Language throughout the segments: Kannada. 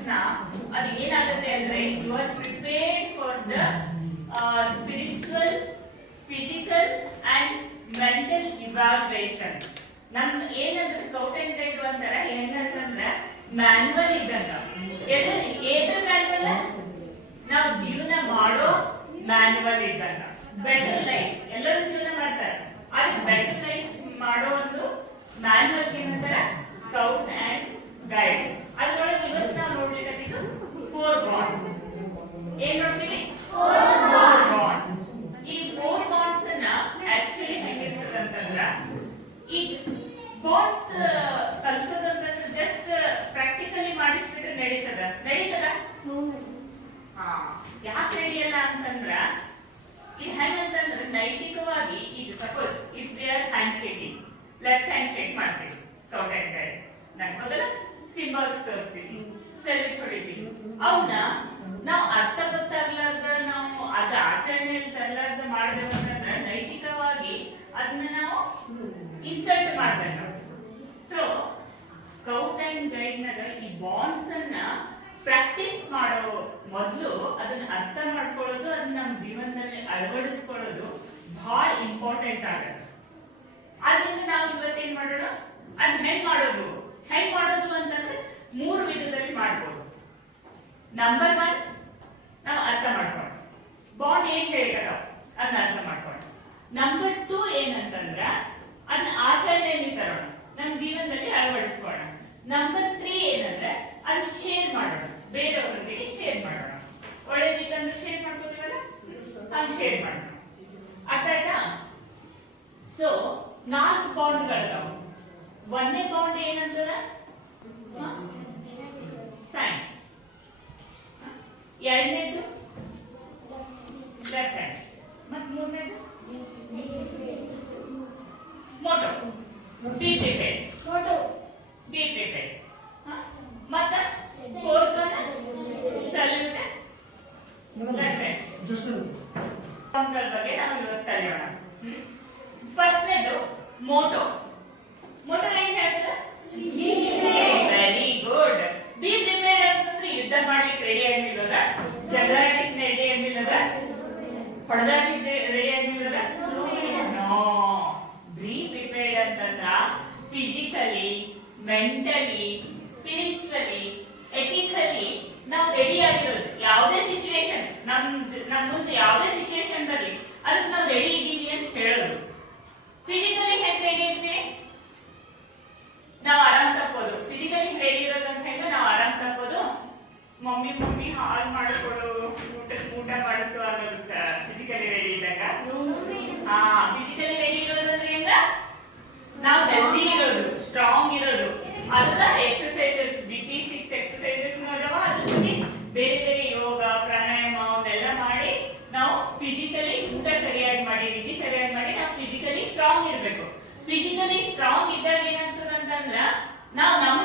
ತಕ್ಷಣ ಅದು ಏನಾಗುತ್ತೆ ಅಂದ್ರೆ you are prepared for the spiritual, physical and mental evaluation. ನಮ್ ಏನಂದ್ರೆ ಸ್ಕೌಟ್ ಅಂಡ್ ಗೈಡ್ ಒಂಥರ ಏನಂತಂದ್ರೆ ಮ್ಯಾನ್ಯುವಲ್ ಇದ್ದಂಗ. ಏದ್ರ ಮ್ಯಾನ್ಯುವಲ್? ನಾವು ಜೀವನ ಮಾಡೋ ಮ್ಯಾನ್ಯುವಲ್ ಇದ್ದಂಗ. ಬೆಟರ್ ಲೈಫ್ ಎಲ್ಲರೂ ಜೀವನ ಮಾಡ್ತಾರೆ, ಆದ್ರೆ ಬೆಟರ್ ಲೈಫ್ ಮಾಡೋ ಒಂದು ಮ್ಯಾನ್ಯುವಲ್ ಏನಂತಾರೆ ಸ್ಕೌಟ್ ಅಂಡ್ ಗೈಡ್. ಅದ್ರೊಳಗೆ ಇವತ್ತು ನಾವು ನೋಡ್ಲಿಕ್ಕೆ 4 ಬಾಂಡ್ಸ್. ಏನ್ ನೋಡ್ತೀವಿ? 4 ಬಾಂಡ್ಸ್. ಈ 4 ಬಾಂಡ್ಸ್ ಅನ್ನ ಆಕ್ಚುಲಿ ಹೆಂಗಿರ್ತದೆ ಅಂತಂದ್ರ, ಈ ಬಾಂಡ್ಸ್ ಕಲ್ಸೋದಂತಂದ್ರೆ ಜಸ್ಟ್ ಪ್ರಾಕ್ಟಿಕಲಿ ಮಾಡಿಸ್ಬಿಟ್ರೆ ನಡೀತದ? ಯಾಕೆ ನಡೆಯಲ್ಲ ಅಂತಂದ್ರ, ಇದು ಹೆಂಗಂತಂದ್ರೆ ನೈತಿಕವಾಗಿ ಈಗ suppose if we are hand shaking, left hand shake ಮಾಡ್ತೀವಿ ಸ್ಕೌಟ್ ಅಂಡ್ ಗೈಡ್. ನಾನು ಮೊದಲ ಸಿಂಬಲ್ಸ್ ತೋರಿಸ್ತೀವಿ, ಸೆಲ್ಯೂಟ್ ಹೊಡಿತೀವಿ. ಅವನ್ನ ನಾವು ಅರ್ಥ ಗೊತ್ತಾಗ್ಲಾರ್ದ, ನಾವು ಅದ ಆಚರಣೆಯಲ್ಲಿ ತರಲಾರ್ದ ಮಾಡಿದೆವು ಅಂತಂದ್ರೆ ನೈತಿಕವಾಗಿ ಅದನ್ನ ನಾವು ಇನ್ಸಲ್ಟ್ ಮಾಡ್ಬೇಕು. ಸೊ ಸ್ಕೌಟ್ ಅಂಡ್ ಗೈಡ್ ನಾಗ ಈ ಬಾಂಡ್ಸ್ ಅನ್ನ ಪ್ರಾಕ್ಟೀಸ್ ಮಾಡೋ ಮೊದಲು ಅದನ್ನ ಅರ್ಥ ಮಾಡ್ಕೊಳ್ಳೋದು, ಅದನ್ನ ನಮ್ಮ ಜೀವನದಲ್ಲಿ ಅಳವಡಿಸ್ಕೊಳ್ಳೋದು ಬಹಳ ಇಂಪಾರ್ಟೆಂಟ್ ಆಗತ್ತೆ. ಆದ್ರಿಂದ ನಾವು ಇವತ್ತೇನ್ ಮಾಡೋಣ, ಅದ್ ಹೆಂಗ್ ಮಾಡೋದು ಅಂತಂದ್ರೆ 3 ವಿಧದಲ್ಲಿ ಮಾಡ್ಬೋದು. ನಂಬರ್ 1 ನಾವು ಅರ್ಥ ಮಾಡ್ಕೊಳ್ಳೋಣ, ಬಾಂಡ್ ಏನ್ ಹೇಳಿದಾರ ಅದನ್ನ ಅರ್ಥ ಮಾಡ್ಕೊಳ್ಳೋಣ. ನಂಬರ್ 2 ಏನಂತಂದ್ರ ಅದನ್ನ ಆಚರಣೆಯಲ್ಲಿ ತರೋಣ, ನಮ್ಮ ಜೀವನದಲ್ಲಿ ಅಳವಡಿಸ್ಕೊಳ್ಳೋಣ. ನಂಬರ್ 3 ಏನಂದ್ರೆ ಅದನ್ನ ಶೇರ್ ಮಾಡೋಣ, ಬೇರೆಯವರಿಗೆ ಶೇರ್ ಮಾಡೋಣ. ಒಳ್ಳೇದಿತ್ತಂದ್ರೆ ಶೇರ್ ಮಾಡ್ಕೋತೀವಲ್ಲ, ಅದು ಶೇರ್ ಮಾಡೋಣ. ಅರ್ಥ ಆಯ್ತಾ? ಸೊ 4 ಬಾಂಡ್ಗಳಿದಾವ. 1ನೇ ಬಾಂಡ್ ಏನಂತದ ಸೈನ್, 2ನೇದು ಲೆಫ್ಟ್ ಹ್ಯಾಂಡ್, ಮತ್ತು 3ನೇದು ಮೋಟೋ, ಬಿ ಪ್ರಿಪೇರ್ಡ್, ಮತ್ತ 4th ಸಲ್ಯೂಟ್ ಲೆಫ್ಟ್ ಹ್ಯಾಂಡ್. ಬಾಂಡ್ಗಳ ಬಗ್ಗೆ ನಾವು ಇವತ್ತು ಕಲಿಯೋಣ. ಫಸ್ಟ್ನೇದು ಮೋಟೋ. ಮೋಟೋ ಏನ್ ಹೇಳ್ತದ? Very good. ಬಿ ಪ್ರಿಪೇರ್ಡ್ ಅಂತಂದ್ರೆ ಯುದ್ಧ ಮಾಡ್ಲಿಕ್ಕೆ ರೆಡಿ ಆಗಿಲ್ಲದ, ಜಗಳ ಆಡ್ಲಿಕ್ಕೆ ರೆಡಿ ಆಗಿಲ್ಲದ, ಹೊಡೆದಾಡ್ಲಿಕ್ಕೆ ರೆಡಿ ಆಗಿಲ್ಲದ. ನೋ. ಬಿ ಪ್ರಿಪೇರ್ಡ್ ಅಂತಂದ್ರ ಫಿಸಿಕಲಿ, ಮೆಂಟಲಿ, ಸ್ಪಿರಿಚುವಲಿ, ಎಥಿಕಲಿ ನಾವು ರೆಡಿ ಆಗಿರೋದು. ಯಾವುದೇ ಸಿಚುವೇಶನ್ ನಮ್ ಮುಂದೆ ಯಾವುದೇ ಸಿಚುವೇಶನ್ ಬರಲಿ ಅದಕ್ಕೆ ನಾವು ರೆಡಿ ಇದ್ದೀವಿ ಅಂತ ಹೇಳೋದು. ಫಿಸಿಕಲಿ ಹೆಂಗ್ ರೆಡಿ ಇರ್ತೀವಿ? ನಾವು ಆರಾಮ್ ತಪ್ಪೋದು. ಫಿಸಿಕಲಿ ರೆಡಿ ಇರೋದಂತ ಹೇಳಿದ್ರೆ ನಾವು ಆರಾಮ್ ತಪ್ಪೋದು, ಮಮ್ಮಿ ಹಾಲ್ ಮಾಡಿಕೊಡು, ಊಟ ಮಾಡಿಸು ಅನ್ನೋದಕ್ಕ ಫಿಸಿಕಲಿ ರೆಡಿ ಇದ್ದಾಗ. ಫಿಸಿಕಲಿ ರೆಡಿ ಇರೋದಂದ್ರೆ ಹೆಂಗ? ನಾವು ಹೆಲ್ದಿ ಇರೋದು, ಸ್ಟ್ರಾಂಗ್ ಇರೋದು. ಅದಕ್ಕ ಎಕ್ಸರ್ಸೈಸಸ್, BP6 ಎಕ್ಸರ್ಸೈಸಸ್ ಅದಾವ. ಅದ್ರ ಜೊತೆ ಬೇರೆ ಬೇರೆ ಯೋಗ, ಪ್ರಾಣಾಯಾಮ ಅವನ್ನೆಲ್ಲ ಮಾಡಿ ನಾವು ಫಿಸಿಕಲಿ ಊಟ ಸರಿಯಾಗಿ ಮಾಡಿ, ವಿಧಿ ಸರಿಯಾಗಿ ಮಾಡಿ ನಾವು ಫಿಸಿಕಲಿ ಸ್ಟ್ರಾಂಗ್ ಇರಬೇಕು. ಫಿಸಿಕಲಿ ಸ್ಟ್ರಾಂಗ್ ಇದ್ದಾಗ ಏನಾಗ್ತದೆ ಅಂತಂದ್ರ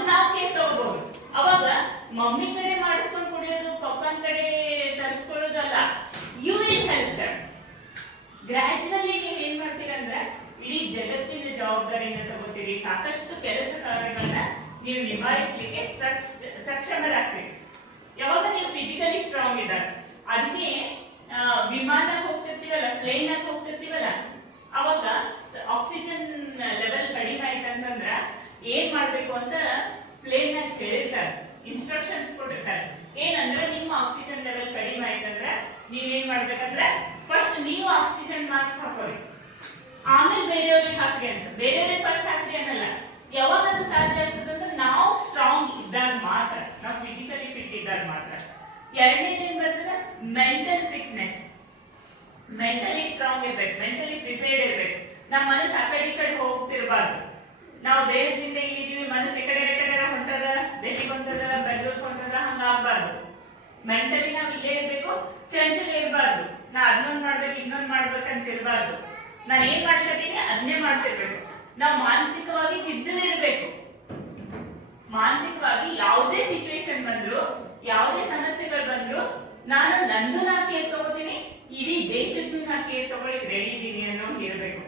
ನಾವು ಕೇರ್ ತಗೋಬಹುದು. ಅವಾಗ ಮಮ್ಮಿ ಕಡೆ ಮಾಡಿಸ್ಕೊಂಡು ಕುಡಿಯೋದು, ಪಪ್ಪನ ಕಡೆ ತರಿಸ್ಕೊಳ್ಳೋದು ಅಲ್ಲ. You will help them. Gradually ನೀವು ಏನ್ ಮಾಡ್ತೀರಂದ್ರೆ ಇಡೀ ಜಗತ್ತಿನ ಜವಾಬ್ದಾರಿನ ತಗೋತೀರಿ. ಸಾಕಷ್ಟು ಕೆಲಸ ಕಾರ್ಯಗಳನ್ನ ನೀವು ನಿಭಾಯಿಸಲಿಕ್ಕೆ ಸಕ್ಷಮರಾಗ್ತೀರಿ ಯಾವಾಗ ನೀವು ಫಿಸಿಕಲಿ ಸ್ಟ್ರಾಂಗ್ ಇದ್ದಾರೆ. ಅದಕ್ಕೆ ವಿಮಾನ ಹೋಗ್ತಿರ್ತೀವಲ್ಲ, ಪ್ಲೇನ್ ಆಗಿ ಹೋಗ್ತಿರ್ತೀವಲ್ಲ, ಅವಾಗ ಆಕ್ಸಿಜನ್ ಲೆವೆಲ್ ಕಡಿಮೆ ಆಯ್ತಂತಂದ್ರ ಏನ್ ಮಾಡ್ಬೇಕು ಅಂತ ಪ್ಲೇನ್ ಆಗಿ ಹೇಳಿರ್ತಾರೆ, ಇನ್ಸ್ಟ್ರಕ್ಷನ್ಸ್ ಕೊಟ್ಟಿರ್ತಾರೆ. ಏನಂದ್ರೆ ನಿಮ್ಮ ಆಕ್ಸಿಜನ್ ಲೆವೆಲ್ ಕಡಿಮೆ ಆಯ್ತಂದ್ರೆ ನೀವೇನ್ ಮಾಡ್ಬೇಕಂದ್ರೆ ಫಸ್ಟ್ ನೀವು ಆಕ್ಸಿಜನ್ ಮಾಸ್ಕ್ ಹಾಕೋರಿ, ಆಮೇಲೆ ಬೇರೆಯವ್ರಿಗೆ ಹಾಕ್ರಿ ಅಂತ. ಬೇರೆಯವ್ರಿಗೆ ಫಸ್ಟ್ ಹಾಕ್ರಿ ಅನ್ನಲ್ಲ. ಯಾವಾಗ ಅದು ಸಾಧ್ಯ ಆಗ್ತದಂದ್ರೆ ನಾವು ಸ್ಟ್ರಾಂಗ್ ಇದ್ದಾಗ ಮಾತ್ರ, ನಾವು ಫಿಸಿಕಲಿ ಫಿಟ್ ಇದ್ದಾಗ ಮಾತ್ರ. 2ನೇದು ಏನ್ ಬರ್ತದೆ? Mental fitness. ಮೆಂಟಲಿ ಸ್ಟ್ರಾಂಗ್ ಇರ್ಬೇಕು, ಮೆಂಟಲಿ ಪ್ರಿಪೇರ್ಡ್ ಇರ್ಬೇಕು. ನಮ್ಮ ಮನಸ್ಸು ಆ ಕಡೆ ಈ ಕಡೆ ಹೋಗ್ತಿರ್ಬಾರ್ದು. ನಾವು ದೇಹದಿಂದ ಇಲ್ಲಿದ್ದೀವಿ, ಮನಸ್ಸು ಈ ಕಡೆ ಹೊಂಟದ, ದೆಹಲಿಗೆ ಹೊಂಟದ, ಬೆಂಗಳೂರಿಗೆ ಹೊಂಟದ, ಹಂಗಾಗಬಾರ್ದು. ಮೆಂಟಲಿ ನಾವು ಇಲ್ಲೇ ಇರ್ಬೇಕು, ಚಂಚಲ ಇರಬಾರ್ದು. ನಾ ಅದನ್ನೊಂದು ಮಾಡ್ಬೇಕು, ಇನ್ನೊಂದು ಮಾಡ್ಬೇಕಂತ ಇರಬಾರ್ದು. ನಾನು ಏನ್ ಮಾಡ್ತಿರ್ತೀನಿ ಅದನ್ನೇ ಮಾಡ್ತಿರ್ಬೇಕು. ನಾವು ಮಾನಸಿಕವಾಗಿ ಸಿದ್ಧರಿರ್ಬೇಕು. ಮಾನಸಿಕವಾಗಿ ಯಾವುದೇ ಸಿಚುವೇಶನ್ ಬಂದ್ರು, ಯಾವುದೇ ಸಮಸ್ಯೆಗಳು ಬಂದ್ರು ನಾನು ನಂದು ನಾ ಕೇರ್ ತಗೋತೀನಿ, ಇಡೀ ದೇಶದ್ದು ನಾ ಕೇರ್ ತಗೊಳ್ಳಿಕ್ ರೆಡಿ ಇದ್ದೀನಿ ಅನ್ನೋ ಇರಬೇಕು.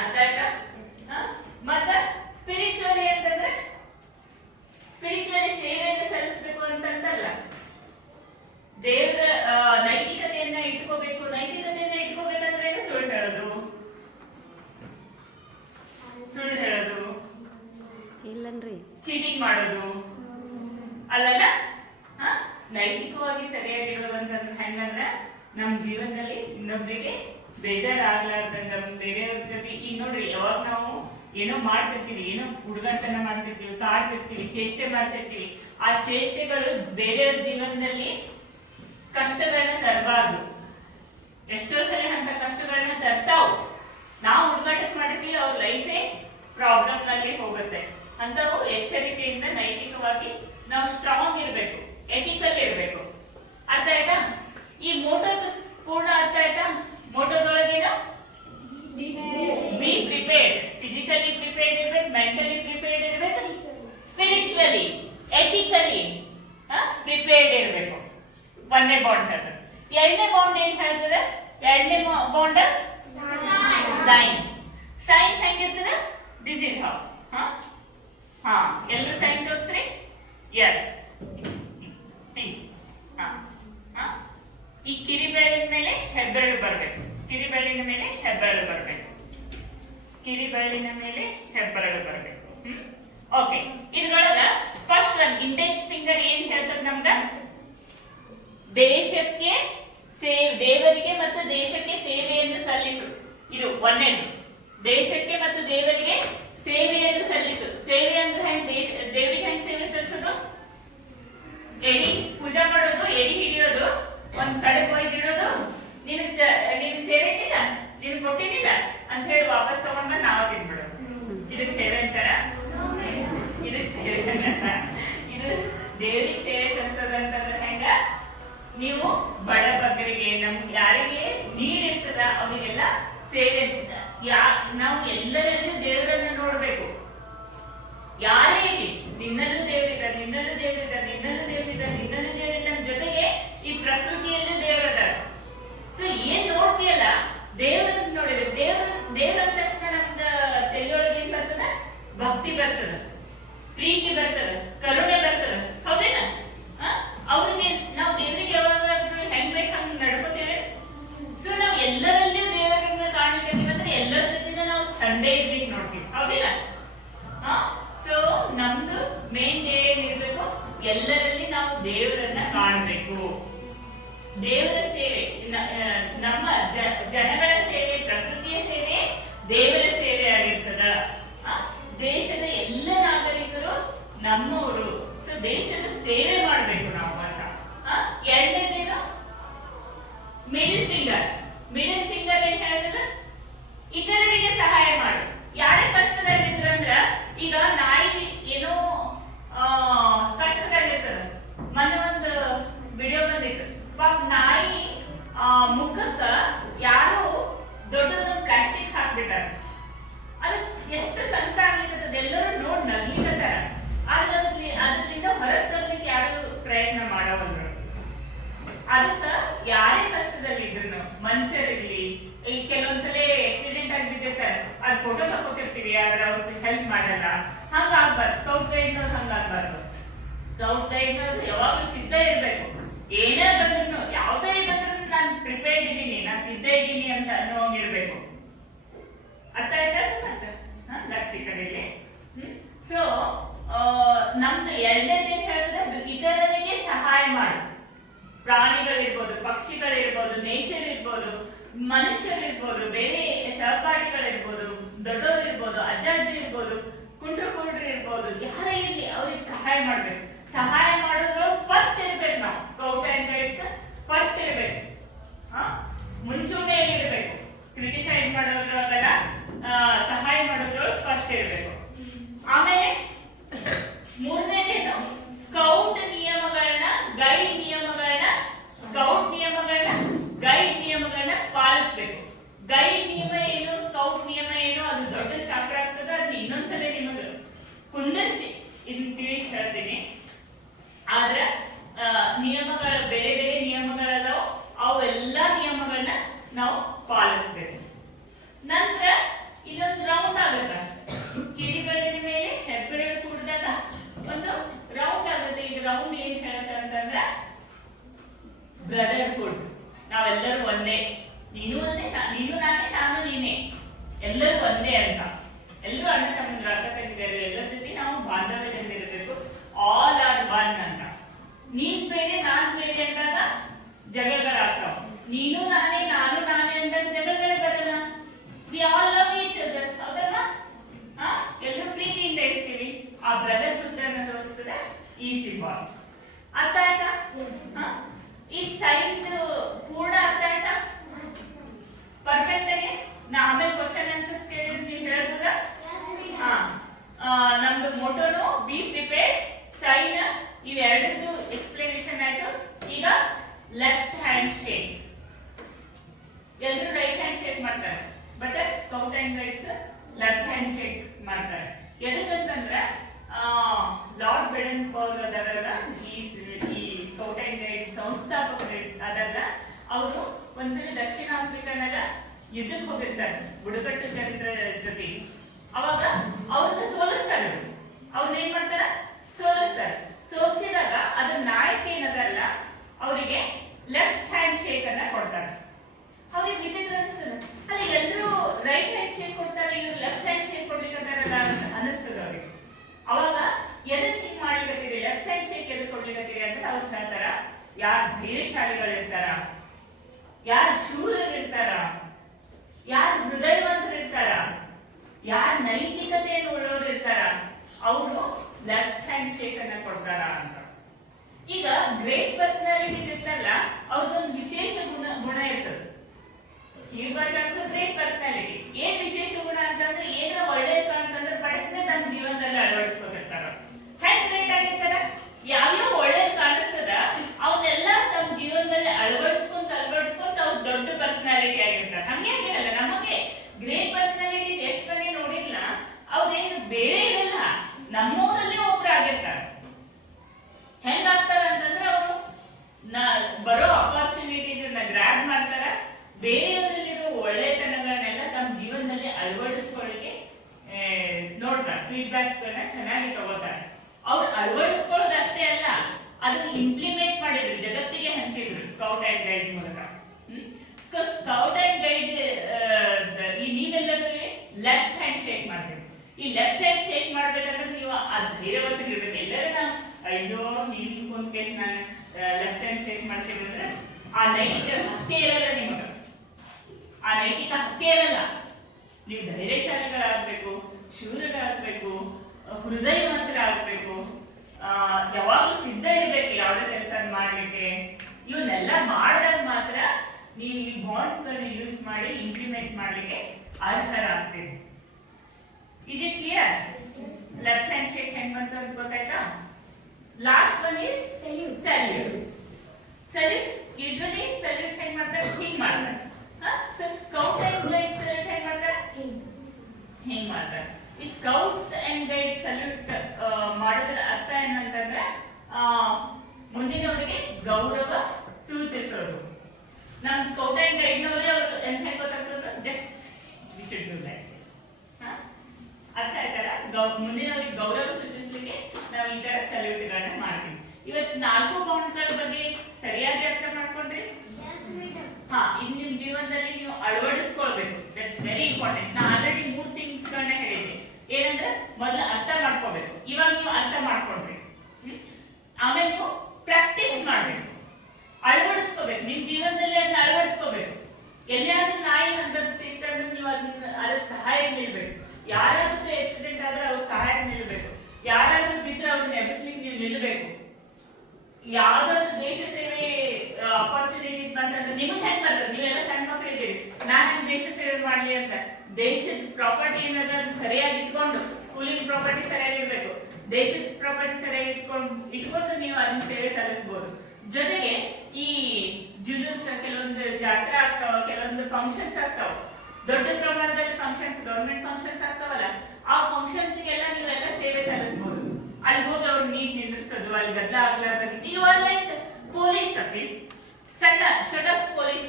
ಅರ್ಥ ಆಯ್ತಾ? ಮತ್ತ ಸ್ಪಿರಿಚುವಲಿ ಅಂತಂದ್ರೆ ಸ್ಪಿರಿಚುವಲಿ ಸೇವೆಯನ್ನು ಸಲ್ಲಿಸಬೇಕು ಅಂತಂತಲ್ಲ. ದೇವರ ನೈತಿಕತೆಯನ್ನ ಇಟ್ಕೋಬೇಕು. ನೈತಿಕತೆಯನ್ನ ಇಟ್ಕೋಬೇಕಂದ್ರೆ ಸುಳ್ಳು ಹೇಳೋದು, ಇಲ್ಲನ್ರಿ ಚೀಟಿಂಗ್ ಮಾಡೋದು ಅಲ್ಲಲ್ಲ. ನೈತಿಕವಾಗಿ ಸರಿಯಾಗಿರೋದು ಅಂತಂದ್ರೆ ಹೆಂಗಂದ್ರೆ ನಮ್ಮ ಜೀವನದಲ್ಲಿ ಇನ್ನೊಬ್ಬರಿಗೆ ಬೇಜಾರಾಗ್ಲಾರ್ದಂಗ ಬೇರೆಯವ್ರ ಜೊತೆ ಈಗ ನೋಡ್ರಿ, ಯಾವಾಗ ನಾವು ಏನೋ ಮಾಡ್ತಿರ್ತೀವಿ, ಏನೋ ಹುಡುಗಂತನ ಮಾಡ್ತಿರ್ತೀವಿ, ಕಾಡ್ತಿರ್ತೀವಿ, ಚೇಷ್ಟೆ ಮಾಡ್ತಿರ್ತೀವಿ, ಆ ಚೇಷ್ಟೆಗಳು ಬೇರೆಯವ್ರ ಜೀವನದಲ್ಲಿ ಕಷ್ಟಗಳನ್ನ ತರಬಾರ್ದು. ಎಷ್ಟೋ ಸಲ ಅಂತ ಕಷ್ಟಗಳನ್ನ ತರ್ತಾವು. ನಾವು ಹುಡುಗಾಟಕ್ಕೆ ಮಾಡಿರ್ತೀವಿ, ಅವ್ರ ಲೈಫೇ ಪ್ರಾಬ್ಲಮ್ ನಲ್ಲಿ ಹೋಗುತ್ತೆ. ಅಂತವು ಎಚ್ಚರಿಕೆಯಿಂದ ನೈತಿಕವಾಗಿ ನಾವು ಸ್ಟ್ರಾಂಗ್ ಇರ್ಬೇಕು, ಎಥಿಕಲ್ ಇರ್ಬೇಕು. ಅರ್ಥ ಆಯ್ತಾ? ಈ ಮೋಟೋದ ಪೂರ್ಣ ಅರ್ಥ ಆಯ್ತಾ? ಮೋಟೋದೊಳಗೇನು ಬಿ ಪ್ರಿಪೇರ್ಡ್, ಫಿಸಿಕಲಿ ಪ್ರಿಪೇರ್ಡ್ ಇರ್ಬೇಕು, ಮೆಂಟಲಿ ಪ್ರಿಪೇರ್ಡ್ ಇರ್ಬೇಕು, ಸ್ಪಿರಿಚುವಲಿ ಎಥಿಕಲಿ ಪ್ರಿಪೇರ್ಡ್ ಇರ್ಬೇಕು. ಒಂದನೇ ಬಾಂಡ್ ಹೇಳ್ತದೆ. ಎರಡನೇ ಬಾಂಡ್ ಏನ್ ಹೇಳ್ತದೆ? ಎರಡನೇ ಬಾಂಡ್ ಸೈನ್. ಸೈನ್ ಹೆಂಗಿರ್ತದೆ? This is how. ಎಲ್ಲರೂ ಸೈನ್ ತೋರಿಸ್ರಿ. ಎಸ್, ಈ ಕಿರಿಬೆರಳಿನ ಮೇಲೆ ಹೆಬ್ಬೆರಳು ಬರಬೇಕು. ಕಿರಿಬೆರಳಿನ ಮೇಲೆ ಹೆಬ್ಬೆರಳು ಬರಬೇಕು. ಕಿರಿಬೆರಳಿನ ಮೇಲೆ ಹೆಬ್ಬೆರಳು ಬರಬೇಕು. ಓಕೆ, ಇದ್ರೊಳಗ ಫಸ್ಟ್ ಒನ್ ಇಂಡೆಕ್ಸ್ ಫಿಂಗರ್ ಏನ್ ಹೇಳ್ತದೆ ನಮ್ಗ? ದೇಶಕ್ಕೆ ದೇವರಿಗೆ ಮತ್ತು ದೇಶಕ್ಕೆ ಸೇವೆಯನ್ನು ಸಲ್ಲಿಸು. ಇದು ಒಂದೇನು. ದೇಶಕ್ಕೆ ಮತ್ತು ದೇವರಿಗೆ ಸೇವೆಯನ್ನು ಸಲ್ಲಿಸು. ಸೇವೆ ಅಂದ್ರೆ ದೇವರಿಗೆ ಹೆಂಗ್ ಸೇವೆ ಸಲ್ಲಿಸೋದು? ಎಡಿ ಪೂಜಾ ಮಾಡೋದು, ಎಡಿ ಹಿಡಿಯೋದು, ಒಂದ್ ಕಡೆ ಒಯ್ದಿಡೋದು, ನಿನಗ್ ಸೇರೈತಿಲ್ಲ, ನಿನಗ್ ಕೊಟ್ಟಿನಿಲ್ಲ ಅಂತ ಹೇಳಿ ವಾಪಸ್ ತಗೊಂಡ್ಬಂದು ನಾವು ತಿನ್ಬಿಡೋದು. ಇದಕ್ಕೆ ಸೇವೆ ಅಂತಾರ? ಇದಕ್ಕೆ ಸೇವೆ ಅಂತಾರ? ಇದು ದೇವರಿಗೆ ಸೇವೆ ಸಲ್ಲಿಸೋದಂತಂದ್ರೆ ಹೆಂಗ? ನೀವು ಬಡ ಬಗ್ಗರಿಗೆ, ನಮ್ಗೆ ಯಾರಿಗೆ ನೀಡ್ ಇರ್ತದ ಅವರಿಗೆಲ್ಲ ಸೇವೆ. ನಾವು ಎಲ್ಲರಲ್ಲೂ ದೇವರನ್ನ ನೋಡ್ಬೇಕು. ಯಾರೇ ಇರಲಿ, ನಿನ್ನಲ್ಲೂ ದೇವರಿದ್ದಾರೆ, ನಿನ್ನಲ್ಲೂ ದೇವರಿದ್ದಾರೆ, ನಿನ್ನಲ್ಲೂ ದೇವರಿದ್ದಾರೆ, ನಿನ್ನಲ್ಲೂ ದೇವರಿದ್ದಾರೆ, ಜೊತೆಗೆ ಈ ಪ್ರಕೃತಿಯಲ್ಲೂ ದೇವರಿದ್ದಾರೆ. ಸೊ ಏನ್ ನೋಡ್ತೀಯಲ್ಲ, ದೇವರನ್ನ ನೋಡಿದ್ರೆ ದೇವ್ರ ಅಂದ ತಕ್ಷಣ ನಮ್ದ ತಲೆಯೊಳಗೆ ಏನ್ ಬರ್ತದ? ಭಕ್ತಿ ಬರ್ತದ, ಪ್ರೀತಿ ಬರ್ತದ, ಕರುಣೆ ಬರ್ತದ. ಹೌದೇನ? ಅವ್ರಿಗೆ ನಾವು ದೇವರಿಗೆ ಯಾವಾಗಾದ್ರೂ ಹೆಂಗ್ ಬೇಕು ಹಂಗ್ ನಡ್ಕೋತೇವೆ. ಸೊ ನಾವ್ ಎಲ್ಲರಲ್ಲೂ ದೇವರನ್ನ ಕಾಣ್ಲಿಕ್ಕೆ ಎಲ್ಲರ ಜೊತೆ ನಾವು ಚಂದೇ ಇರ್ಲಿಕ್ಕೆ ನೋಡ್ತೀವಿ. ಹೌದಿಲ್ಲ? ಸೊ ನಮ್ದು ಮೇನ್ ಏನಿರ್ಬೇಕು? ಎಲ್ಲರಲ್ಲಿ ನಾವು ದೇವರನ್ನ ಕಾಣಬೇಕು. ದೇವರ ಸೇವೆ, ನಮ್ಮ ಜನಗಳ ಸೇವೆ, ಪ್ರಕೃತಿಯ ಸೇವೆ ದೇವರ ಸೇವೆ ಆಗಿರ್ತದ. ದೇಶದ ಎಲ್ಲ ನಾಗರಿಕರು ನಮ್ಮವರು. ಸೊ ದೇಶದ ಸೇವೆ ಮಾಡ್ಬೇಕು ನಾವು ಅಂತ. ಎರಡನೇದೇನು? Middle finger. ಮಿಡಲ್ ಫಿಂಗರ್ ಏನ್ ಹೇಳ್ತದ? ಇತರರಿಗೆ ಸಹಾಯ ಮಾಡು. ಯಾರೇ ಕಷ್ಟದಲ್ಲಿದ್ರಂದ್ರ, ಈಗ ನಾಯಿ ಏನೋ ಕಷ್ಟದಲ್ಲಿರ್ತದ. ಮೊನ್ನೆ ಒಂದು ವಿಡಿಯೋ ಬಂದಿತ್ತು. ನಾಯಿ ಮುಖಕ್ಕ ಯಾರು ದೊಡ್ಡದೊಂದು ಪ್ಲಾಸ್ಟಿಕ್ ಹಾಕ್ಬಿಟ್ಟಾರ. ಅದಕ್ಕೆ ಎಷ್ಟು ಸಂಕಟ ಆಗ್ಲಿಕ್ಕದ, ಎಲ್ಲರೂ ನೋಡಿ ನಗ್ಲಿಕತ್ತಾರ. ಆದ್ರೆ ಅದರಿಂದ ಹೊರಗೆ ತರ್ಲಿಕ್ಕೆ ಯಾರು ಪ್ರಯತ್ನ ಮಾಡವಲ್ರು. ಅದಕ್ಕ ಯಾರೇ ಕಷ್ಟದಲ್ಲಿದ್ರು, ಮನುಷ್ಯರಿರ್ಲಿ, ಈ ಕೆಲವೊಂದ್ಸಲ ಆಕ್ಸಿಡೆಂಟ್ ಆಗಿಬಿಟ್ಟಿರ್ತಾರೆ, ಅದ್ ಫೋಟೋ ತಗೋತಿರ್ತೀವಿ, ಆದ್ರೆ ಅವ್ರಿಗೆ ಹೆಲ್ಪ್ ಮಾಡಲ್ಲ. ಹಂಗಾಗ್ಬಾರ್ದು. ಸ್ಕೌಟ್ ಗೈಡ್ನವ್ರು ಹಂಗಾಗ್ಬಾರ್ದು. ಸ್ಕೌಟ್ ಗೈಡ್ನವ್ರು ಯಾವಾಗ್ಲೂ ಸಿದ್ಧ ಇರ್ಬೇಕು. ಏನೇ ಬಂದ್ರು, ಯಾವುದೇ ಬಂದ್ರು ನಾನು ಪ್ರಿಪೇರ್ಡ್ ಇದ್ದೀನಿ, ನಾನು ಸಿದ್ಧ ಇದ್ದೀನಿ ಅಂತ ಅನ್ನೋಂಗಿರ್ಬೇಕು. ಅರ್ಥ ಆಯ್ತಾ? ಲಕ್ಷ ಕಡೆಯಲ್ಲಿ. ಸೊ ನಮ್ದು ಎರಡನೇದೇನ್ ಹೇಳ್ತದೆ? ಇತರರಿಗೆ ಸಹಾಯ ಮಾಡು. ಪ್ರಾಣಿಗಳಿರ್ಬೋದು, ಪಕ್ಷಿಗಳಿರ್ಬೋದು, ನೇಚರ್ ಇರ್ಬೋದು, ಮನುಷ್ಯರಿರ್ಬೋದು, ಬೇರೆ ಸಹಪಾಠಿಗಳಿರ್ಬೋದು, ದೊಡ್ಡವರು ಇರ್ಬೋದು, ಅಜ್ಜ ಅಜ್ಜಿ ಇರ್ಬೋದು, ಕುಂಟ್ರು ಕುರುಡ್ರು ಇರ್ಬೋದು, ಯಾರೇ ಇರ್ಲಿ ಅವ್ರಿಗೆ ಸಹಾಯ ಮಾಡ್ಬೇಕು. ಸಹಾಯ ಮಾಡೋದ್ರೊಳಗೆ ಫಸ್ಟ್ ಇರ್ಬೇಕು. ನಾವು ಸ್ಕೌಟ್ ಅಂಡ್ ಗೈಡ್ಸ್ ಫಸ್ಟ್ ಇರ್ಬೇಕು. ಮುಂಚೂಣಿ ಇರ್ಬೇಕು. ಕ್ರಿಟಿಸೈಸ್ ಮಾಡೋದ್ರೊಳಗಲ್ಲ, ಸಹಾಯ ಮಾಡೋದ್ರೊಳಗೆ ಫಸ್ಟ್ ಇರ್ಬೇಕು. ಆಮೇಲೆ ಮೂರನೇದೇನು? ಸ್ಕೌಟ್ ನಿಯಮಗಳನ್ನ, ಗೈಡ್ ನಿಯಮಗಳನ್ನ, ಸ್ಕೌಟ್ ನಿಯಮಗಳನ್ನ, ಗೈಡ್ ನಿಯಮಗಳನ್ನ ಪಾಲಿಸ್ಬೇಕು. ಗೈಡ್ ನಿಯಮ ಏನು, ಸ್ಕೌಟ್ ನಿಯಮ ಏನು, ಅದು ದೊಡ್ಡ ಚಾಪ್ಟರ್ ಆಗ್ತದೆ. ಅದನ್ನ ಇನ್ನೊಂದ್ಸಲ ನಿಮಗೆ ಕುಂದರ್ಸಿ ಇದನ್ನ ತಿಳಿಸಿ ಹೇಳ್ತೀನಿ. ಆದ್ರೆ ನಿಯಮಗಳು ಬೇರೆ ಬೇರೆ ನಿಯಮಗಳದಾವು. ಅವೆಲ್ಲ ನಿಯಮಗಳನ್ನ ನಾವು ಪಾಲಿಸ್ಬೇಕು. ನಂತರ ಇದೊಂದು ರೌಂಡ್ ಆಗುತ್ತೆ. ಕಿರಿಬೆರಳಿನ ಮೇಲೆ ಹೆಬ್ಬೆರಳು ಕೂಡಿದಾಗ ಒಂದು ಬ್ರದರ್ಹುಡ್. ನಾವೆಲ್ಲರೂ ಒಂದೇ, ನೀನು ಒಂದೇ, ನೀನು ನಾನೇ, ನಾನು ನೀನೇ, ಎಲ್ಲರೂ ಒಂದೇ ಅಂತ. ಎಲ್ಲರೂ ಅಣ್ಣ ತಮ್ಮಂದ್ರು, ಅಕ್ಕ ತಂಗಿಯರು, ಎಲ್ಲರ ಜೊತೆ ನಾವು ಬಾಂಧವ್ಯದಿಂದ ಇರಬೇಕು. ಆಲ್ ಆರ್ ಒನ್ ಅಂತ. ನೀನ್ ಬೇರೆ ನಾನ್ ಬೇರೆ ಅಂದಾಗ ಜಗಳಗಳಾಗ್ತಾವ. ನೀನು ನಾನೇ, ನಾನು ನಾನೇ ಅಂದಾಗ ಜಗಳಗಳೇ ಬರಲ್ಲ. We all love each other, ಹೌದಲ್ಲ? ಎಲ್ಲರೂ ಪ್ರೀತಿಯಿಂದ ಇರ್ತೀವಿ. ಆ ಬ್ರದರ್ಹುಡ್ ಅನ್ನು ತೋರಿಸ್ತದೆ ಈ ಸಿಂಬಾಲ್. ಅರ್ಥ ಆಯ್ತಾ? ಈ ಸೈನ್ ಪೂರ್ಣ ಅರ್ಥ ಆಯ್ತಾ? ಪರ್ಫೆಕ್ಟ್ ಆಗಿ ನಾ ಆಮೇಲೆ ಕ್ವಶನ್ ಆನ್ಸರ್ಸ್ ಕೇಳಿದ್ರೆ ನೀವು ಹೇಳ್ಬೋದಾ? ನಮ್ದು ಮೋಟೋನು ಬಿ ಪ್ರಿಪೇರ್ಡ್, ಸೈನ್, ಇವೆರಡರದ್ದು ಎಕ್ಸ್ಪ್ಲನೇಷನ್ ಆಯ್ತು. ಈಗ ಲೆಫ್ಟ್ ಹ್ಯಾಂಡ್ ಶೇಕ್. ಎಲ್ಲರೂ ರೈಟ್ ಹ್ಯಾಂಡ್ ಶೇಕ್ ಮಾಡ್ತಾರೆ, but scout and guides left hand shake ಮಾಡ್ತಾರೆ. ಎದಕ್ಕಂತಂದ್ರೆ ಲಾರ್ಡ್ ಬೆಡನ್ ಪೌಲ್ ಅದರಲ್ಲ, ಈ ಸ್ಕೌಟ್ ಅಂಡ್ ಗೈಡ್ ಸಂಸ್ಥಾಪಕರು ಅದಲ್ಲ, ಅವರು ಒಂದ್ಸಲ ದಕ್ಷಿಣ ಆಫ್ರಿಕಾನಾಗ ಯುದ್ಧಕ್ಕೆ ಹೋಗಿರ್ತಾರೆ ಬುಡಕಟ್ಟು ಜನರ ಜೊತೆ. ಅವಾಗ ಅವ್ರನ್ನ ಸೋಲಿಸ್ತಾರೆ. ಅವ್ರನ್ನ ಏನ್ ಮಾಡ್ತಾರ? ಸೋಲಿಸ್ತಾರೆ. ಸೋಲಿಸಿದಾಗ ಅದ್ರ ನಾಯಕ ಏನದಲ್ಲ, ಅವರಿಗೆ ಲೆಫ್ಟ್ ಹ್ಯಾಂಡ್ ಶೇಕ್ ಅನ್ನ ಕೊಡ್ತಾರೆ. ಅವ್ರಿಗೆ ವಿಚಿತ್ರ ಅನಿಸ್ತದೆ, ಅಲ್ಲ ಎಲ್ಲರೂ ರೈಟ್ ಹ್ಯಾಂಡ್ ಶೇಕ್ ಕೊಡ್ತಾರೆ, ಇವ್ರು ಲೆಫ್ಟ್ ಹ್ಯಾಂಡ್ ಶೇಕ್ ಕೊಡ್ಲಿಕ್ಕಂತಾರಲ್ಲ ಅಂತ ಅನಿಸ್ತದೆ ಅವ್ರಿಗೆ. ಅವಾಗ ಎದಕ್ಕೆ ಹಿಂಗ್ ಮಾಡ್ಲಿಕ್ಕತ್ತೀರಿ, ಲೆಫ್ಟ್ ಹ್ಯಾಂಡ್ ಶೇಕ್ ಎದಕ್ಕೆ ಕೊಡ್ಲಿಕ್ಕತ್ತೀರಿ ಅಂತ ಅವ್ರು ಹೇಳ್ತಾರ, ಯಾರು ಧೈರ್ಯಶಾಲಿಗಳು ಇರ್ತಾರ, ಯಾರು ಶೂರರು ಇರ್ತಾರ, ಯಾರು ಹೃದಯವಂತರು ಇರ್ತಾರ, ಯಾರು ನೈತಿಕತೆಯನ್ನು ಉಳ್ಳವರು ಇರ್ತಾರ, ಅವರು ಲೆಫ್ಟ್ ಹ್ಯಾಂಡ್ ಶೇಕ್ ಅನ್ನ ಕೊಡ್ತಾರ ಅಂತ. ಈಗ ಗ್ರೇಟ್ ಪರ್ಸನಾಲಿಟೀಸ್ ಇರ್ತಾರಲ್ಲ, ಅವ್ರದ್ದೊಂದು ವಿಶೇಷ ಗುಣ ಇರ್ತದೆ. ಗ್ರೇಟ್ ಪರ್ಸನಾಲಿಟಿ ಏನ್ ವಿಶೇಷ ಗುಣ ಅಂತಂದ್ರೆ, ಏನೋ ಒಳ್ಳೇದು ಕಾಣ್ತಂದ್ರೆ ಪಡೆದ್ರೆ ತಮ್ಮ ಜೀವನದಲ್ಲಿ ಅಳವಡಿಸ್ಕೊಂಡಿರ್ತಾರ. ಹೆಂಗ್ ಗ್ರೇಟ್ ಆಗಿರ್ತಾರ? ಯಾವ್ಯಾವ ಒಳ್ಳೇದು ಕಾಣಿಸ್ತದ ಅವನ್ನೆಲ್ಲ ತಮ್ಮ ಜೀವನದಲ್ಲಿ ಅಳವಡಿಸ್ಕೊಂತ ಅವ್ರು ದೊಡ್ಡ ಪರ್ಸನಾಲಿಟಿ ಆಗಿರ್ತಾರೆ. ಹಂಗೆ ಆಗಿರಲ್ಲ. ನಮಗೆ ಗ್ರೇಟ್ ಪರ್ಸನಾಲಿಟಿ ಎಷ್ಟು ಮಂದಿ ನೋಡಿಲ್ಲ, ಅವ್ರೇನು ಬೇರೆ ಇರಲ್ಲ, ನಮ್ಮೂರಲ್ಲೇ ಒಬ್ರು ಆಗಿರ್ತಾರೆ. ಹೆಂಗಾಗ್ತಾರ ಅಂತಂದ್ರೆ ಅವರು ಬರೋ ಅಪಾರ್ಚುನಿಟೀಸ್ ಗ್ರಾಬ್ ಮಾಡ್ತಾರ, ಬೇರೆಯವರಲ್ಲಿರೋ ಒಳ್ಳೆತನಗಳನ್ನೆಲ್ಲ ತಮ್ಮ ಜೀವನದಲ್ಲಿ ಅಳವಡಿಸ್ಕೊಳ್ಳಿಕ್ಕೆ ನೋಡ್ತಾರೆ, ಫೀಡ್ಬ್ಯಾಕ್ಸ್ ಗಳನ್ನ ಚೆನ್ನಾಗಿ ತಗೋತಾರೆ. ಅವ್ರು ಅಳವಡಿಸ್ಕೊಳ್ಳೋದು ಅಷ್ಟೇ ಅಲ್ಲ, ಅದನ್ನ ಇಂಪ್ಲಿಮೆಂಟ್ ಮಾಡಿದ್ರು, ಜಗತ್ತಿಗೆ ಹಂಚಿದ್ರು ಸ್ಕೌಟ್ ಅಂಡ್ ಗೈಡ್ ಮೂಲಕ. ಸ್ಕೌಟ್ ಅಂಡ್ ಗೈಡ್ ಈ ನೀವೆಲ್ಲರೂ ಲೆಫ್ಟ್ ಹ್ಯಾಂಡ್ ಶೇಕ್ ಮಾಡ್ಬೇಕು. ಈ ಲೆಫ್ಟ್ ಹ್ಯಾಂಡ್ ಶೇಕ್ ಮಾಡ್ಬೇಕಂದ್ರೆ ನೀವು ಆ ಧೈರ್ಯವಂತರಿರ್ಬೇಕು. ಎಲ್ಲರೂ ನಾವು ಅಯ್ಯೋ ಹಿಂಗ್ ಕುಂತ ಕೇಸ್ ನಾನು ಲೆಫ್ಟ್ ಹ್ಯಾಂಡ್ ಶೇಕ್ ಮಾಡ್ತೀನಿ ಅಂದ್ರೆ ಆ ನೈತಿಕ ಹಕ್ಕೆ ಇರಲ್ಲ ನಿಮಗೆ, ಆ ನೈತಿಕ ಹಕ್ಕೆ ಇರಲ್ಲ. ನೀವು ಧೈರ್ಯಶಾಲಿಗಳಾಗಬೇಕು, ಶೂರರಾಗಬೇಕು, ಹೃದಯವಂತರಾಗಬೇಕು, ಯಾವಾಗಲೂ ಸಿದ್ಧ ಇರಬೇಕು ಯಾವುದೇ ಕೆಲಸ ಮಾಡ್ಲಿಕ್ಕೆ. ಇವನ್ನೆಲ್ಲ ಮಾಡಿದಾಗ ಮಾತ್ರ ನೀವು ಈ ಬಾಂಡ್ಸ್ ಗಳನ್ನ ಯೂಸ್ ಮಾಡಿ ಇಂಪ್ಲಿಮೆಂಟ್ ಮಾಡ್ಲಿಕ್ಕೆ ಅರ್ಹರಾಗ್ತೀರಿ. Is it clear? Left hand shake ಹೆಂಗ್ ಬಂತು ಅಂತ ಗೊತ್ತಾಯ್ತಾ? Last one is salute. Salute usually salute ಹೆಂಗ್ ಮಾಡ್ತಾರೆ? ಹಿಂಗ್ ಮಾಡ್ತಾರೆ. So scout and guide salute ಹೆಂಗ್ ಮಾಡ್ತಾರೆ? ಹಿಂಗ್ ಮಾಡ್ತಾರೆ. ಈ ಸ್ಕೌಟ್ಸ್ ಅಂಡ್ ಗೈಡ್ ಸಲ್ಯೂಟ್ ಮಾಡೋದ್ರ ಅರ್ಥ ಏನಂತಂದ್ರೆ ಮುಂದಿನವರಿಗೆ ಗೌರವ ಸೂಚಿಸೋದು. ನಮ್ಮ ಸ್ಕೌಟ್ ಅಂಡ್ ಗೈಡ್ ನವರೇ ಅವರು ಎಂತ ಗೊತ್ತಾಗ್ತದೆ, just we should do like this. ಅರ್ಥ ಆಯ್ತಲ್ಲ? ಮುಂದಿನವರಿಗೆ ಗೌರವ ಸೂಚಿಸಲಿಕ್ಕೆ ನಾವು ಈ ತರ ಸಲ್ಯೂಟ್ ಗಳನ್ನ ಮಾಡ್ತೀವಿ. ಇವತ್ತು 4 ಬಾಂಡ್ಗಳ ಬಗ್ಗೆ ಸರಿಯಾಗಿ ಅರ್ಥ ಮಾಡ್ಕೊಂಡ್ರಿ? ಇದು ನಿಮ್ ಜೀವನದಲ್ಲಿ ನೀವು ಅಳವಡಿಸ್ಕೊಳ್ಬೇಕು. That's very important. ನಾ ಆಲ್ರೆಡಿ 3 ಥಿಂಗ್ಸ್ ಗಳನ್ನ ಹೇಳಿದ್ದೆ. ಏನಂದ್ರೆ ಮೊದಲು ಅರ್ಥ ಮಾಡ್ಕೋಬೇಕು. ಇವಾಗ ನೀವು ಅರ್ಥ ಮಾಡ್ಕೊಂಡ್ರಿ, ಆಮೇಲೆ ನೀವು ಪ್ರಾಕ್ಟೀಸ್ ಮಾಡ್ಬೇಕು, ಅಳವಡಿಸ್ಕೋಬೇಕು. ನಿಮ್ ಜೀವನದಲ್ಲಿ ಅದನ್ನ ಅಳವಡಿಸ್ಕೋಬೇಕು. ಎಲ್ಲಾದ್ರೂ ನಾಯಿ ಅಂತದ್ದು ಸಿಕ್ತಂದ್ರೆ ನೀವು ಅದಕ್ಕೆ ಸಹಾಯ ನೀಡಬೇಕು. ಯಾರಾದ್ರೂ ಆಕ್ಸಿಡೆಂಟ್ ಆದ್ರೆ ಅವ್ರ ಸಹಾಯ ನಿಲ್ಬೇಕು. ಯಾರಾದ್ರೂ ಬಿದ್ರೆ ಅವ್ರನ್ನ ಎಬ್ಬಿಸ್ಲಿಕ್ಕೆ ನೀವು ನಿಲ್ಬೇಕು. ಯಾವ್ದಾದ್ರು ದೇಶ ಸೇವೆ ಅಪಾರ್ಚುನಿಟೀಸ್ ಬಂತಂದ್ರೆ ನಿಮಗೆ ಹೆಂಗ್ ಬರ್ತದೆ? ನೀವೆಲ್ಲ ಸಣ್ಣ ಮಕ್ಕಳು ಇದ್ದೀರಿ, ನಾನು ದೇಶ ಸೇವೆ ಮಾಡ್ಲಿ ಅಂತ ದೇಶದ ಪ್ರಾಪರ್ಟಿ ಏನದ ಸರಿಯಾಗಿ ಇಟ್ಕೊಂಡು, ಸ್ಕೂಲಿಂಗ್ ಪ್ರಾಪರ್ಟಿ ಸರಿಯಾಗಿ ಇರ್ಬೇಕು, ದೇಶದ ಪ್ರಾಪರ್ಟಿ ಸರಿಯಾಗಿ ಇಟ್ಕೊಂಡು ನೀವು ಅದನ್ನ ಸೇವೆ ಸಲ್ಲಿಸಬಹುದು. ಜೊತೆಗೆ ಈ ಜುಲೂಸ್, ಕೆಲವೊಂದು ಜಾತ್ರೆ ಆಗ್ತಾವ, ಕೆಲವೊಂದು ಫಂಕ್ಷನ್ಸ್ ಆಗ್ತಾವ, ದೊಡ್ಡ ಪ್ರಮಾಣದಲ್ಲಿ ಫಂಕ್ಷನ್ಸ್, ಗವರ್ಮೆಂಟ್ ಫಂಕ್ಷನ್ಸ್ ಆಗ್ತಾವಲ್ಲ, ಆ ಫಂಕ್ಷನ್ಸ್ಗೆಲ್ಲ ನೀವೆಲ್ಲ ಸೇವೆ ಸಲ್ಲಿಸಬಹುದು. ಅಲ್ಲಿ ಹೋಗಿ ಅವ್ರು ನೀಟ್ ನಿಂದ್ರಿಸೋದು, ಅಲ್ಲಿ ಗದ್ದಲ ಆಗ್ಲಾರ್ದು. ಯು ಆರ್ ಲೈಕ್ ಪೊಲೀಸ್ ಅಪ್ಪಿ, ಸಣ್ಣ ಛೋಟ ಪೊಲೀಸ್.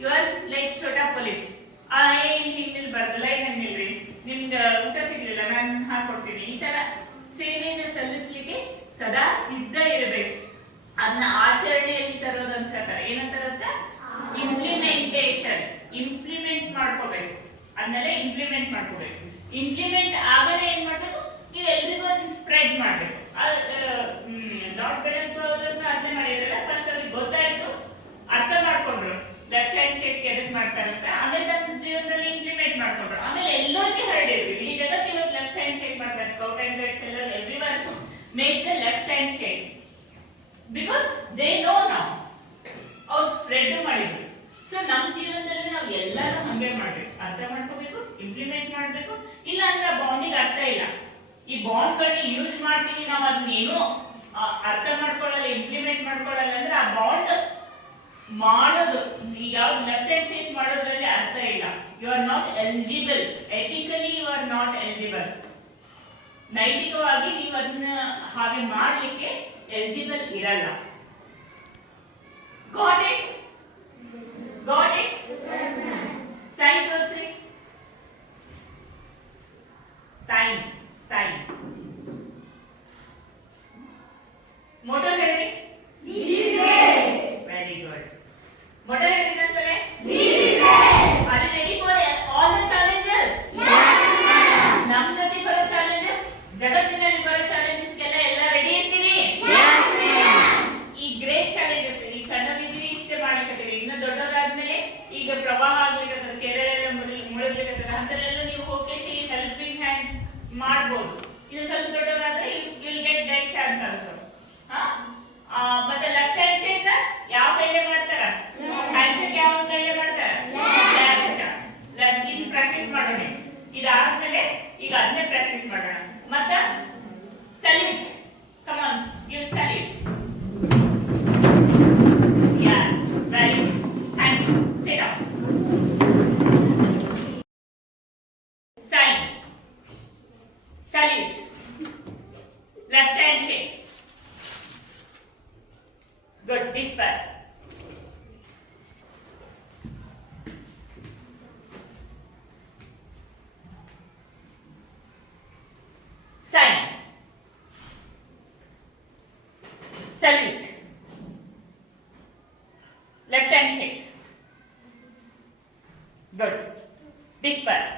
ಯು ಆರ್ ಲೈಕ್ ಛೋಟ ಪೊಲೀಸ್. ಹಿಂಗ್ ನಿಲ್ಬಾರ್ದು, ಲೈನ್ ನಿಲ್ರಿ, ನಿಮ್ಗೆ ಊಟ ಸಿಗ್ಲಿಲ್ಲ ನಾನು ಹಾಕೊಡ್ತೀನಿ, ಈ ತರ ಸೇವೆಯನ್ನು ಸಲ್ಲಿಸ್ಲಿಕ್ಕೆ ಸದಾ ಸಿದ್ಧ ಇರಬೇಕು. ಅದನ್ನ ಆಚರಣೆಯಲ್ಲಿ ತರೋದಂತ ಅದನ್ನೆಲ್ಲ ಇಂಪ್ಲಿಮೆಂಟ್ ಮಾಡ್ಕೋಬೇಕು. ಇಂಪ್ಲಿಮೆಂಟ್ ಆಗದೆ ಏನ್ ಮಾಡ್ಬೇಕು, ನೀವು ಎಲ್ರಿಗೂ ಅದನ್ನ ಸ್ಪ್ರೆಡ್ ಮಾಡ್ಬೇಕು. ಡಾಟ್ ಬೆಳಕು ಅವರನ್ನು ಅರ್ಥ ಮಾಡಿದ್ರಲ್ಲ, ಫಸ್ಟ್ ಅವ್ರಿಗೆ ಗೊತ್ತಾಯ್ತು, ಅರ್ಥ ಮಾಡ್ಕೊಂಡ್ರು ಲೆಫ್ಟ್ ಹ್ಯಾಂಡ್ ಶೇಕ್ ಎದಕ್ ಮಾಡ್ತಾರೆ ಅಂತ, ಆಮೇಲೆ ನಮ್ಮ ಜೀವನದಲ್ಲಿ ಇಂಪ್ಲಿಮೆಂಟ್ ಮಾಡ್ಕೊಂಡ್ರು, ಆಮೇಲೆ ಎಲ್ಲರಿಗೂ ಹರಡಿದ್ರು. ಈ ಜಗತ್ತು ಇವತ್ತು ಲೆಫ್ಟ್ ಹ್ಯಾಂಡ್ ಶೇಕ್ ಮಾಡ್ತಾರೆ. ಸ್ಕೌಟ್ ಅಂಡ್ ಗೈಡ್ಸ್ ಎಲ್ಲರೂ everyone make the left hand shake because they know ನಾವು, ಅವ್ರು ಸ್ಪ್ರೆಡ್ ಮಾಡಿದ್ರು. ಸೊ ನಮ್ಮ ಜೀವನದಲ್ಲಿ ನಾವು ಎಲ್ಲರೂ ಹಂಗೆ ಮಾಡ್ಬೇಕು, ಅರ್ಥ ಮಾಡ್ಕೋಬೇಕು, ಇಂಪ್ಲಿಮೆಂಟ್ ಮಾಡ್ಬೇಕು. ಇಲ್ಲ ಅಂದ್ರೆ ಬಾಂಡಿಗೆ ಅರ್ಥ ಇಲ್ಲ. ಈ ಬಾಂಡ್ಗಳನ್ನ ಯೂಸ್ ಮಾಡ್ತೀವಿ, ನಾವು ಅದನ್ನೇನು ಅರ್ಥ ಮಾಡ್ಕೊಳ್ಳಲ್ಲ, ಇಂಪ್ಲಿಮೆಂಟ್ ಮಾಡ್ಕೊಳ್ಳಲ್ಲ ಅಂದ್ರೆ ಆ ಬಾಂಡ್ ಮಾಡೋದು, ಈಗ ಯಾವ್ದು ಲೆಫ್ಟ್ ಹ್ಯಾಂಡ್ ಶೇಕ್ ಮಾಡೋದ್ರಲ್ಲಿ ಅರ್ಥ ಇಲ್ಲ. You are not eligible, ethically you are not eligible. ನೈತಿಕವಾಗಿ ನೀವು ಅದನ್ನ ಹಾಗೆ ಮಾಡ್ಲಿಕ್ಕೆ ಎಲಿಜಿಬಲ್ ಇರಲ್ಲ. Got it? Got it? Sign ತೋರಿಸ್ರಿ. Sign, sign. ಮೋಟೋ ಹೇಳ್ರಿ. Very good. ಮೋಟೋ ಹೇಳ್ರಿ ಇನ್ನೊಂದ್ಸಲ. Are you ready for all the challenges? ನಮ್ ಜೊತೆ ಬರೋ challenges, ಜಗತ್ತಿನಲ್ಲಿ ಬರೋ challengesಗೆಲ್ಲ ಎಲ್ಲ ರೆಡಿ ಇರ್ತೀರಿ? ಈ ಗ್ರೇಟ್ ಚಾಲೆಂಜಸ್, ಈ ಸಣ್ಣವಿದ್ರಿ ಇಷ್ಟೇ ಮಾಡ್ಲಿಕ್ಕೆ, ಇನ್ನು ದೊಡ್ಡವರಾದ್ಮೇಲೆ ಈಗ ಪ್ರವಾಹ ಆಗ್ಲಿಕ್ಕೆ, ಕೇರಳ ಎಲ್ಲ ಮುಳುಗ್ಲಿಕ್ಕೆ, ಅಂತಲ್ಲೆಲ್ಲ ನೀವು ಹೋಗಿ ಹೆಲ್ಪಿಂಗ್ ಹ್ಯಾಂಡ್ ಮಾಡ್ಬೋದು. ಇದು ಸ್ವಲ್ಪ ದೊಡ್ಡವರಾದ್ರೆ will get that chance also. ಮತ್ತೆ ಲೆಫ್ಟ್ ಹ್ಯಾಂಡ್ ಶೇಕ್ ಯಾವ ಕೈಲೇ ಮಾಡ್ತಾರ? ಹ್ಯಾಂಡ್ ಶೇಕ್ ಯಾವ ಕೈಲೇ ಮಾಡ್ತಾರ? ಲೆಫ್ಟ್. ಇದು ಪ್ರಾಕ್ಟೀಸ್ ಮಾಡೋಣ. ಇದಾದ್ಮೇಲೆ ಈಗ ಅದನ್ನೇ ಪ್ರಾಕ್ಟೀಸ್ ಮಾಡೋಣ. ಮತ್ತ salute. Come on, give salute. Yeah, very good. Thank you. Sit down. Sign. Salute. Left hand shake. Good. Disperse. Sign. Salute. Left hand shake. Good. Disperse.